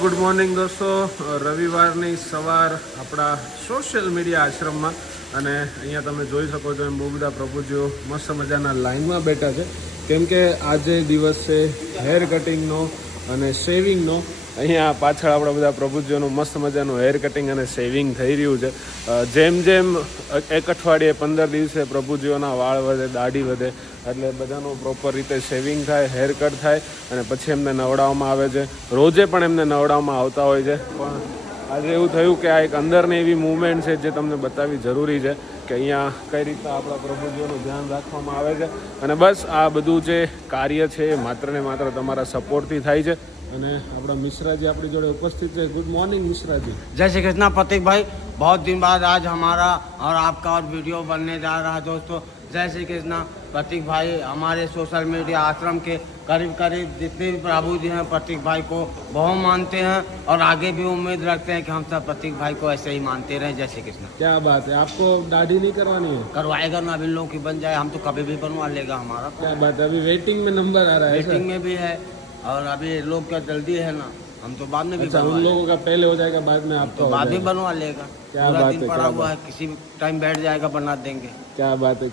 Good morning દોસ્તો, રવિવારની સવાર આપણા સોશિયલ મીડિયા આશ્રમમાં અને અહીંયા તમે જોઈ શકો છો એમ બહુ બધા પ્રભુજીઓ મસ્ત મજાના લાઇનમાં બેઠા છે કેમ કે આજે દિવસ છે હેર કટિંગનો અને શેવિંગનો। અહીંયા પાછળ આપણા બધા પ્રભુજીઓનું મસ્ત મજાનું હેર કટિંગ અને શેવિંગ થઈ રહ્યું છે। જેમ જેમ એક અઠવાડિયે 15 દિવસે પ્રભુજીઓના વાળ વધે, દાઢી વધે એટલે બધાનું પ્રોપર રીતે શેવિંગ થાય, હેર કટ થાય અને પછી એમને નવડાવવામાં આવે છે। રોજે પણ એમને નવડાવવામાં આવતા હોય છે, પણ આજે એવું થયું કે આ એક અંદરની એવી મૂવમેન્ટ છે જે તમને બતાવવી જરૂરી છે કે અહીંયા કઈ રીતના આપણા પ્રભુજીઓનું ધ્યાન રાખવામાં આવે છે। અને બસ આ બધું જે કાર્ય છે એ માત્ર ને માત્ર તમારા સપોર્ટથી થાય છે। અને આપણા મિશ્રાજી આપણી જોડે ઉપસ્થિત છે। ગુડ મોર્निंग मिश्रा जी। जय श्री कृष्णा प्रतीक भाई, बहुत दिन बाद आज हमारा और आपका और वीडियो बनने जा रहा है दोस्तों। जय श्री कृष्णा प्रतीक भाई, हमारे सोशल मीडिया आश्रम के करीब करीब जितने भी प्रभु जी हैं प्रतीक भाई को बहुत मानते हैं और आगे भी उम्मीद रखते हैं कि हम सब प्रतीक भाई को ऐसे ही मानते रहें। जय श्री कृष्णा। क्या बात है, आपको दाढ़ी नहीं करवानी है? करवाएगा ना, अभी लोगों की बन जाए, हम तो कभी भी बनवा लेगा हमारा। क्या बात है, अभी वेटिंग में नंबर आ रहा है? वेटिंग में भी है और अभी लोग का जल्दी है ना, हम तो बाद में भी अच्छा, उन लोगों का पहले हो जाएगा, बाद में आपका तो बाद में बनवा लेगा। क्या पूरा बात दिन है, पड़ा क्या हुआ है, किसी टाइम बैठ जाएगा बना देंगे। क्या बात है।